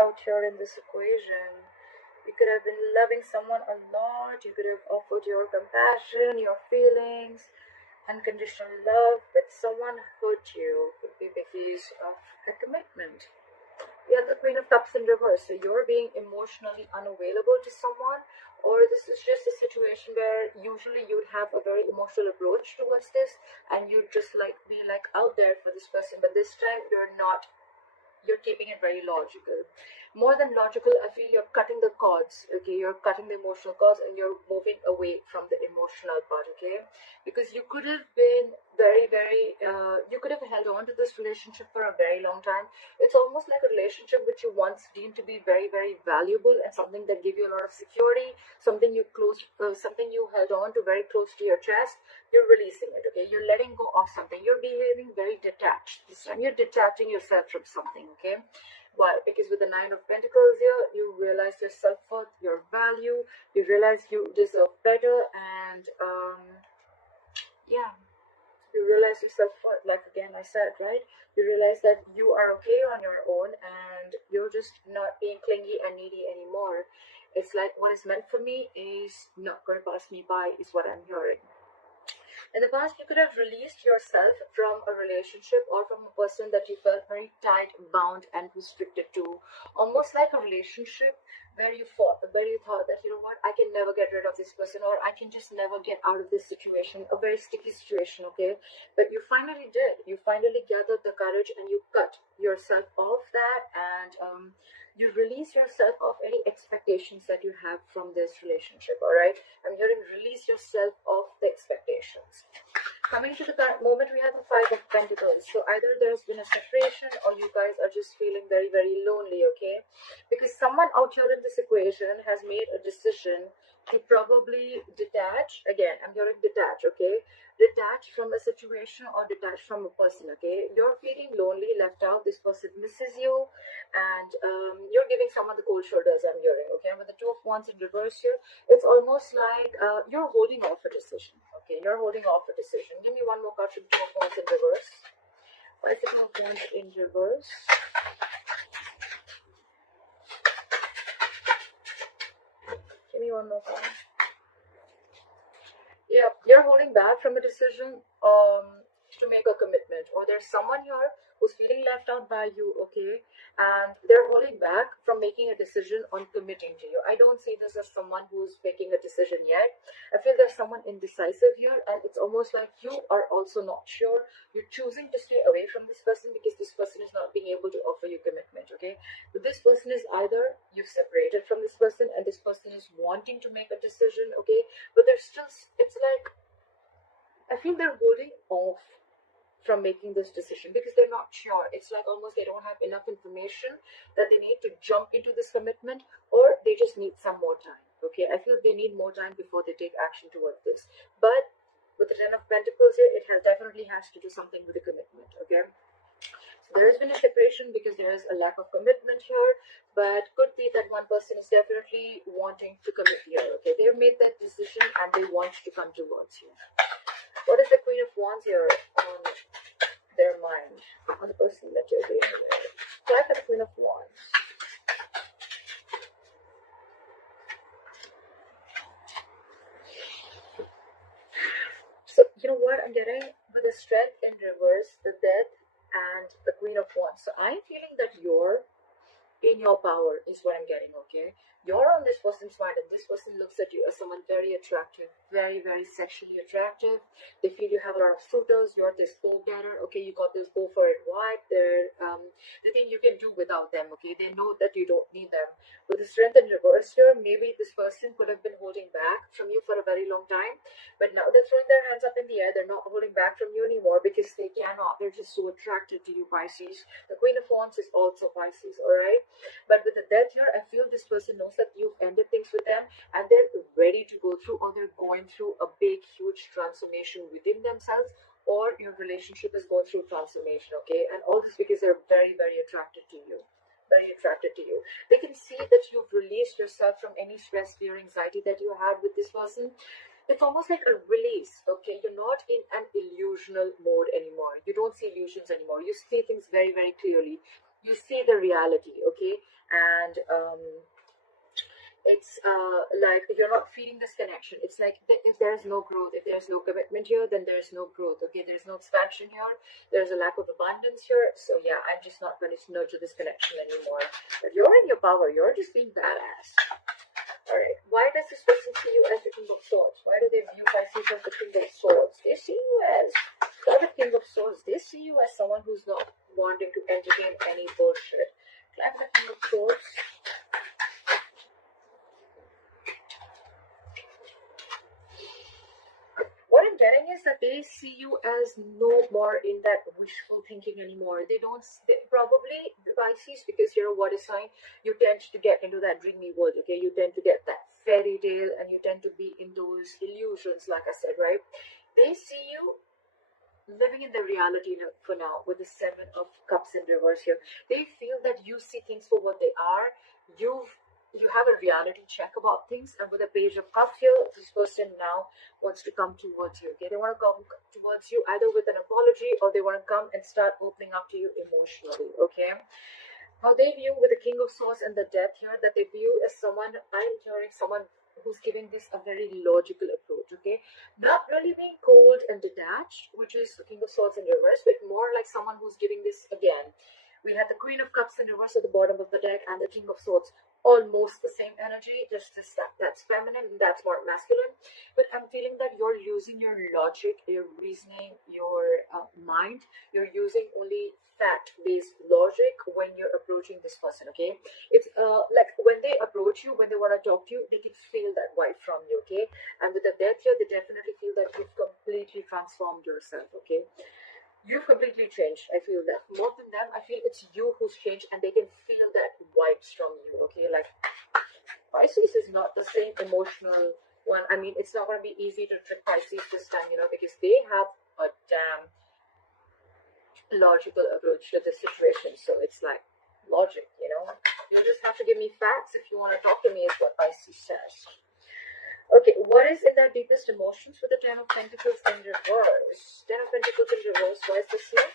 out here in this equation. You could have been loving someone a lot. You could have offered your compassion, your feelings, unconditional love, but someone hurt you. Could be because of a commitment. Yeah, the Queen of Cups in reverse. So you're being emotionally unavailable to someone, or this is just a situation where usually you'd have a very emotional approach towards this, and you'd just like be like out there for this person, but this time you're not, you're keeping it very logical. More than logical, I feel you're cutting the cords, okay? You're cutting the emotional cords and you're moving away from the emotional part, okay? Because you could have been you could have held on to this relationship for a very long time. It's almost like a relationship which you once deemed to be very, very valuable and something that gave you a lot of security, something you held on to very close to your chest. You're releasing it, okay? You're letting go of something. You're behaving very detached this time. You're detaching yourself from something, okay? Why? Because with the Nine of Pentacles here, you realize your self-worth, your value. You realize you deserve better, and yeah, you realize your self-worth. Like again, I said, right? You realize that you are okay on your own, and you're just not being clingy and needy anymore. It's like what is meant for me is not going to pass me by, is what I'm hearing. In the past, you could have released yourself from a relationship or from a person that you felt very tight, bound, and restricted to. Almost like a relationship where you thought that, you know what, I can never get rid of this person, or I can just never get out of this situation, a very sticky situation, okay? But you finally did. You finally gathered the courage and you cut yourself off that, and you release yourself of any expectations that you have from this relationship, all right? I'm hearing release yourself of the expectations. Coming to the current moment, we have the Five of Pentacles. So either there's been a separation or you guys are just feeling very, very lonely, okay? Because someone out here in this equation has made a decision to probably detach. Again, I'm hearing detach, okay? Detach from a situation or detach from a person, okay? You're feeling lonely, left out. This person misses you, and you're giving someone the cold shoulders, I'm hearing, okay? And with the Two of Wands in reverse here, it's almost like you're holding off a decision, okay? You're holding off a decision. Give me one more card from Two of Wands in reverse. Why is the Two of Wands in reverse? Give me one more card. Yeah, you're holding back from a decision to make a commitment, or there's someone here who's feeling left out by you, okay? And they're holding back from making a decision on committing to you. I don't see this as someone who's making a decision yet. I feel there's someone indecisive here, and it's almost like you are also not sure. You're choosing to stay away from this person because this person is not being able to offer you commitment, okay? But this person is either you've separated from this person and this person is wanting to make a decision, okay? But there's still, it's like, I feel they're holding off from making this decision because they're not sure. It's like almost they don't have enough information that they need to jump into this commitment, or they just need some more time, okay? I feel they need more time before they take action towards this. But with the Ten of Pentacles here, it has definitely has to do something with the commitment, okay? So there has been a separation because there is a lack of commitment here, but could be that one person is definitely wanting to commit here, okay? They've made that decision and they want to come towards you. What is the Queen of Wands here on their mind, on the person that you're dealing with? Try for the Queen of Wands. So, you know what I'm getting? With the Strength in reverse, the Death, and the Queen of Wands. So I'm feeling that you're in your power is what I'm getting, okay? You're on this person's mind and this person looks at you as someone very attractive, very, very sexually attractive. They feel you have a lot of suitors, you're this go-getter, okay? You got this go for it vibe. They think you can do without them, okay? They know that you don't need them. With the Strength in reverse here, maybe this person could have been holding back from you for a very long time, but now they're throwing their hands up in the air. They're not holding back from you anymore because they cannot. They're just so attracted to you, Pisces. The Queen of Wands is also Pisces, all right? But with the Death here, I feel this person knows that you've ended things with them and they're ready to go through, or they're going through a big, huge transformation within themselves, or your relationship is going through transformation, okay? And all this because they're very, very attracted to you. Very attracted to you. They can see that you've released yourself from any stress, fear, anxiety that you had with this person. It's almost like a release, okay? You're not in an illusional mode anymore. You don't see illusions anymore. You see things very, very clearly. you see the reality, okay? And it's like you're not feeling this connection. It's like if there's no growth, if there's no commitment here, then there's no growth, okay? There's no expansion here, there's a lack of abundance here. So yeah, I'm just not going to nurture this connection anymore. But you're in your power, you're just being badass. All right, why does this person see you as the King of Swords? Why do they view Pisces as the King of Swords? They see you as the King of Swords. They see you as someone who's not wanting to entertain any bullshit. Like the King of Swords. What I'm getting is that they see you as no more in that wishful thinking anymore. They probably, the Pisces, because you're a water sign, you tend to get into that dreamy world, okay? You tend to get that fairy tale and you tend to be in those illusions, like I said, right? They see you living in the reality for now with the Seven of Cups in reverse here. They feel that you see things for what they are. You have a reality check about things, and with a Page of Cups here, this person now wants to come towards you, okay? They want to come towards you either with an apology or they want to come and start opening up to you emotionally, okay? How they view with the King of Swords and the Death here, that they view as someone, I'm hearing someone who's giving this a very logical approach, okay? Not really being cold and detached, which is the King of Swords in reverse, but more like someone who's giving this again. We had the Queen of Cups in reverse at the bottom of the deck and the King of Swords, almost the same energy, just that's feminine and that's more masculine. But I'm feeling that you're using your logic, your reasoning, your mind. You're using only fact-based logic when you're approaching this person, okay? It's like when they approach you, when they want to talk to you, they can feel that vibe from you, okay? And with the Death here, they definitely feel that you've completely transformed yourself, okay? You've completely changed. I feel that. More than them, I feel it's you who's changed and they can feel that vibes from you, okay? Like, Pisces is not the same emotional one. I mean, it's not going to be easy to trick Pisces this time, you know, because they have a damn logical approach to the situation. So it's like logic, you know? You just have to give me facts if you want to talk to me, is what Pisces says. Okay, what is in their deepest emotions with the Ten of Pentacles in reverse? Ten of Pentacles in reverse, why is this here?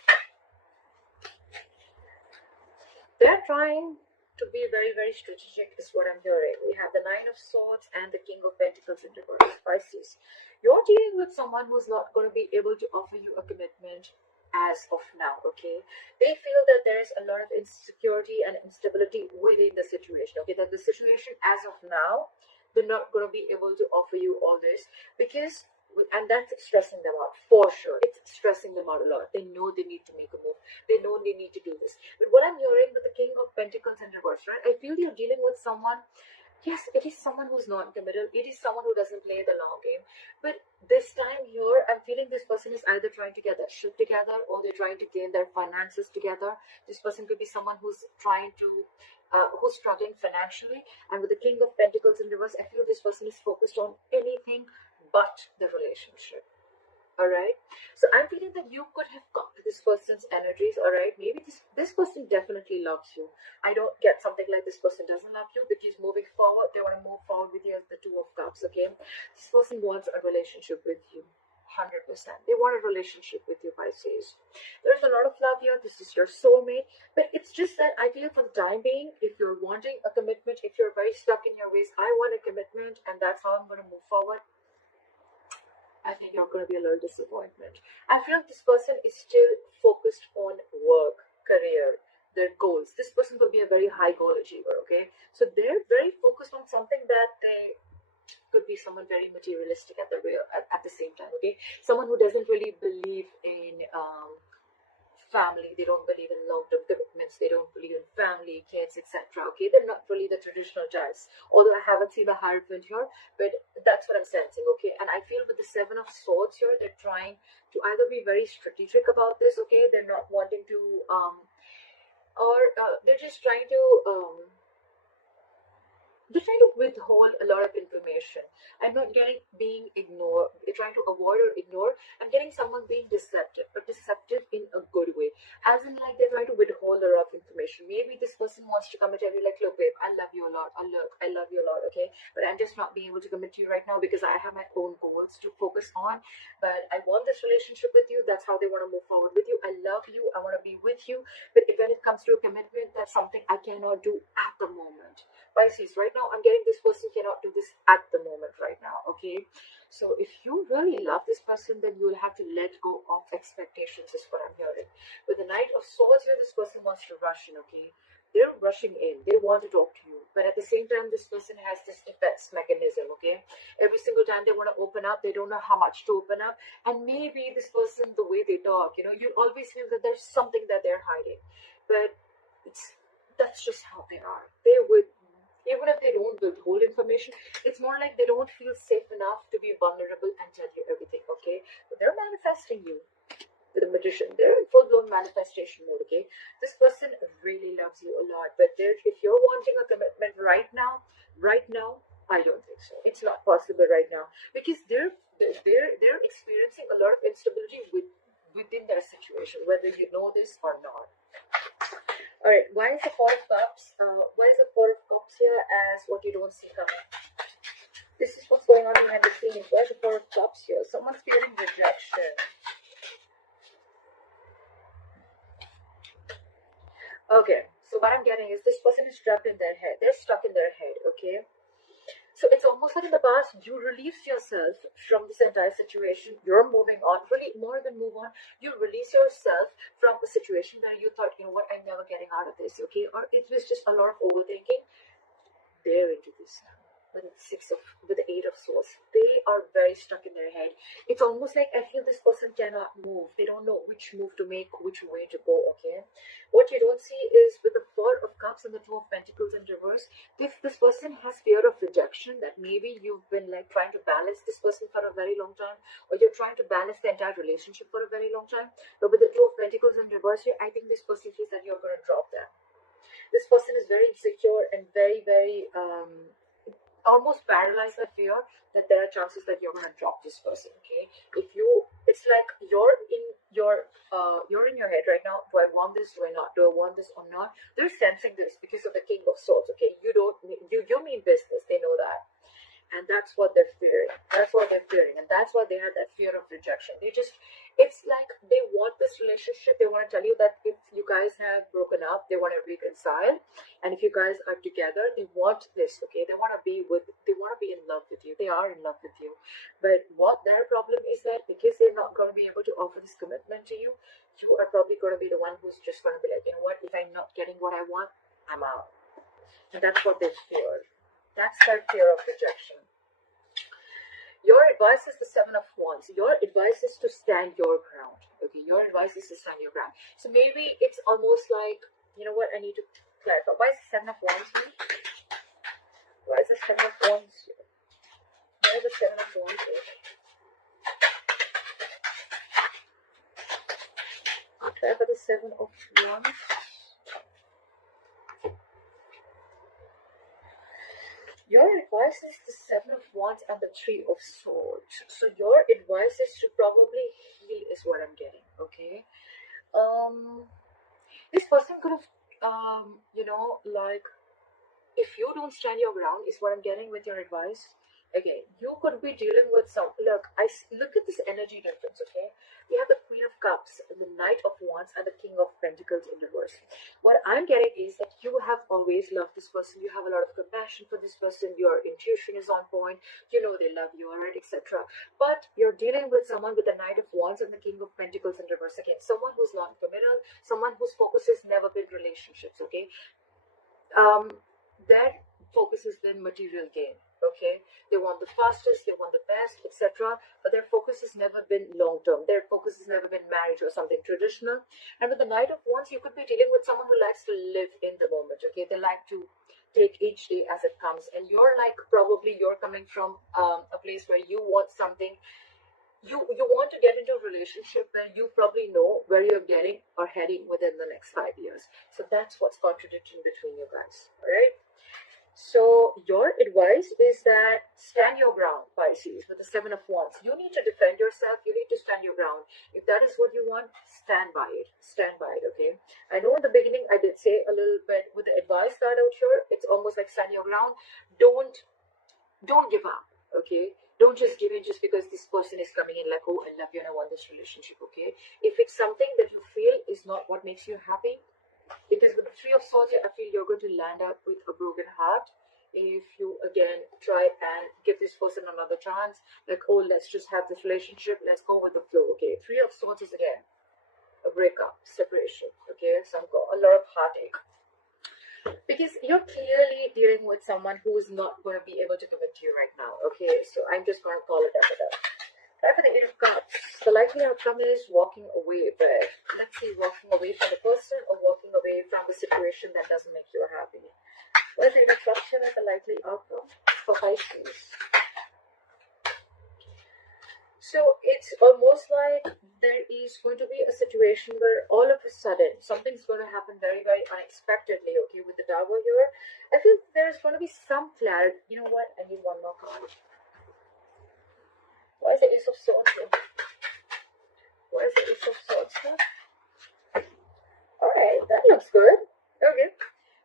They're trying to be very, very strategic is what I'm hearing. We have the Nine of Swords and the King of Pentacles in reverse, Pisces. You're dealing with someone who's not going to be able to offer you a commitment as of now, okay? They feel that there's a lot of insecurity and instability within the situation, okay? That the situation as of now, they're not going to be able to offer you all this because, and that's stressing them out for sure. It's stressing them out a lot. They know they need to make a move. They know they need to do this. But what I'm hearing with the King of Pentacles in reverse, right? I feel you're dealing with someone. Yes, it is someone who's non-committal. It is someone who doesn't play the long game. But this time here, I'm feeling this person is either trying to get that shit together or they're trying to gain their finances together. This person could be someone who's trying to, who's struggling financially. And with the King of Pentacles in reverse, I feel this person is focused on anything but the relationship. Alright, so I'm feeling that you could have got to this person's energies. Alright, maybe this person definitely loves you. I don't get something like this person doesn't love you, because moving forward, they want to move forward with you as the Two of Cups. Okay, this person wants a relationship with you, 100%. They want a relationship with you, Pisces. There's a lot of love here. This is your soulmate, but it's just that I feel for the time being, if you're wanting a commitment, if you're very stuck in your ways, I want a commitment and that's how I'm going to move forward, I think you're going to be a little disappointment. I feel this person is still focused on work, career, their goals. This person could be a very high goal achiever, okay? So they're very focused on something that they could be someone very materialistic at the same time, okay? Someone who doesn't really believe in family. They don't believe in long-term commitments. They don't believe in family, kids, etc. Okay, they're not really the traditional types. Although I haven't seen a Hierophant here, but that's what I'm sensing. Okay, and I feel with the Seven of Swords here, they're trying to either be very strategic about this. Okay, they're not wanting to, they're just trying to, they're trying to withhold a lot of information. I'm not getting being ignored. They're trying to avoid or ignore. I'm getting someone being deceptive, but deceptive in a good way. As in, like, they're trying to withhold a lot of information. Maybe this person wants to come and tell you like, look babe, I love you a lot, or look, I love you a lot, okay, but I'm just not being able to commit to you right now because I have my own goals to focus on, but I want this relationship with you. That's how they want to move forward with you. I love you, I want to be with you, but if when it comes to a commitment, that's something I cannot do at the moment. Pisces, right now I'm getting this person cannot do this at the moment right now, okay? So if you really love this person, then you will have to let go of expectations, is what I'm hearing. With the Knight of Swords here, this person wants to rush in, okay? They're rushing in. They want to talk to you. But at the same time, this person has this defense mechanism, okay? Every single time they want to open up, they don't know how much to open up. And maybe this person, the way they talk, you know, you always feel that there's something that they're hiding. But that's just how they are. They would, even if they don't withhold information, it's more like they don't feel safe enough to be vulnerable and tell you everything, okay? But they're manifesting you. With a Magician, they're in full-blown manifestation mode, okay? This person really loves you a lot, but if you're wanting a commitment right now, I don't think so. It's not possible right now because they're experiencing a lot of instability within their situation, whether you know this or not. All right, why is the Four of Cups? Why is the Four of Cups here as what you don't see coming? This is what's going on behind the scenes. Why is the Four of Cups here? Someone's feeling rejection. Okay, so what I'm getting is this person is trapped in their head. They're stuck in their head, okay? So it's almost like in the past, you release yourself from this entire situation. You're moving on, really more than move on. You release yourself from a situation where you thought, you know what, I'm never getting out of this, okay? Or it was just a lot of overthinking. They're into this now. With the Eight of Swords, they are very stuck in their head. It's almost like I feel this person cannot move. They don't know which move to make, which way to go, okay? What you don't see is with the Four of Cups and the Two of Pentacles in reverse, if this person has fear of rejection, that maybe you've been like trying to balance this person for a very long time, or you're trying to balance the entire relationship for a very long time. But with the Two of Pentacles in reverse here, I think this person feels that you're going to drop them. This person is very insecure and very, very almost paralyzed by fear that there are chances that you're going to drop this person, okay? It's like you're in your head right now. Do I want this? Do I not? Do I want this or not? They're sensing this because of the King of Swords, okay? You mean business. They know that. And that's what they're fearing. And that's why they have that fear of rejection. It's like they want this relationship. They want to tell you that if you guys have broken up, they want to reconcile. And if you guys are together, they want this, okay? They want to be in love with you. They are in love with you. But what their problem is that because they're not going to be able to offer this commitment to you, you are probably going to be the one who's just going to be like, you know what, if I'm not getting what I want, I'm out. And that's what they fear. That's their fear of rejection. Your advice is the Seven of Wands. Your advice is to stand your ground. Okay, your advice is to stand your ground. So maybe it's almost like, you know what, I need to clarify. Why is the Seven of Wands here? Why is the Seven of Wands here? Why is the Seven of Wands here? Try for the Seven of Wands. Your advice is the Seven of Wands and the Three of Swords. So your advice is to probably heal is what I'm getting, okay? This person could have, like, if you don't stand your ground is what I'm getting with your advice. Okay, you could be dealing with some, look at this energy difference, okay? We have the Queen of Cups, the Knight of Wands, and the King of Pentacles in reverse. What I'm getting is that you have always loved this person. You have a lot of compassion for this person. Your intuition is on point. You know they love you, alright, etc. But you're dealing with someone with the Knight of Wands and the King of Pentacles in reverse. Again, someone who's non-committal, someone whose focus has never been relationships, okay? Their focus has been material gain, okay? They want the fastest, they want the best, etc. But their focus has never been long-term. Their focus has never been marriage or something traditional. And with the Knight of Wands, you could be dealing with someone who likes to live in the moment, okay? They like to take each day as it comes. And you're coming from a place where you want something. You want to get into a relationship where you probably know where you're getting or heading within the next 5 years. So that's what's contradicting between you guys, all right? So your advice is that stand your ground, Pisces, with the Seven of Wands. You need to defend yourself. You need to stand your ground. If that is what you want, stand by it. Stand by it, okay? I know in the beginning I did say a little bit with the advice card out here. It's almost like stand your ground. Don't give up, okay? Don't just give in just because this person is coming in like, oh, I love you and I want this relationship, okay? If it's something that you feel is not what makes you happy, because with the Three of Swords, I feel you're going to land up with a broken heart if you again try and give this person another chance. Like, oh, let's just have this relationship, let's go with the flow, okay? Three of Swords is again a breakup, separation, okay? A lot of heartache. Because you're clearly dealing with someone who is not going to be able to commit to you right now, okay? So I'm just going to call it as that. Right, for the Eight of Cups, the likely outcome is walking away, but let's see, walking away from the person or walking away from the situation that doesn't make you happy. What is the Eight of Cups here as the likely outcome for Pisces? So it's almost like there is going to be a situation where all of a sudden something's going to happen very, very unexpectedly, okay, with the Tower here. I feel there's going to be some clarity. You know what? I need one more card. Why is the Ace of Swords here? Why is the Ace of Swords here? Alright, that looks good. Okay.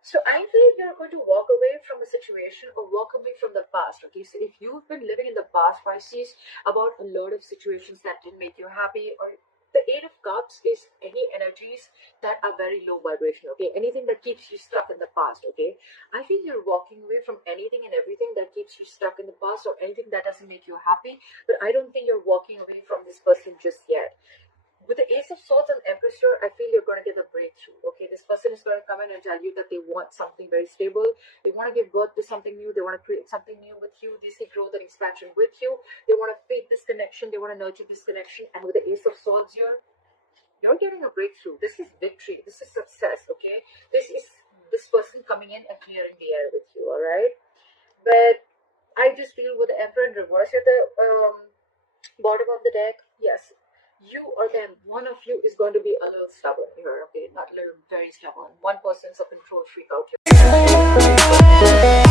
So I feel you're going to walk away from a situation or walk away from the past, okay? So if you've been living in the past, Pisces, about a lot of situations that didn't make you happy, or the Eight of Cups is any energies that are very low vibration, okay? Anything that keeps you stuck in the past, okay? I feel you're walking away from anything and everything that keeps you stuck in the past or anything that doesn't make you happy, but I don't think you're walking away from this person just yet. With the Ace of Swords and Empress here, I feel you're going to get a breakthrough, okay? This person is going to come in and tell you that they want something very stable. They want to give birth to something new. They want to create something new with you. They see growth and expansion with you. They want to feed this connection. They want to nurture this connection. And with the Ace of Swords here, you're getting a breakthrough. This is victory. This is success, okay? This is this person coming in and clearing the air with you, all right? But I just feel with the Emperor in reverse at the bottom of the deck, yes, you or them, one of you is going to be a little stubborn here, okay? Not a little, very stubborn. One person's a control freak out here.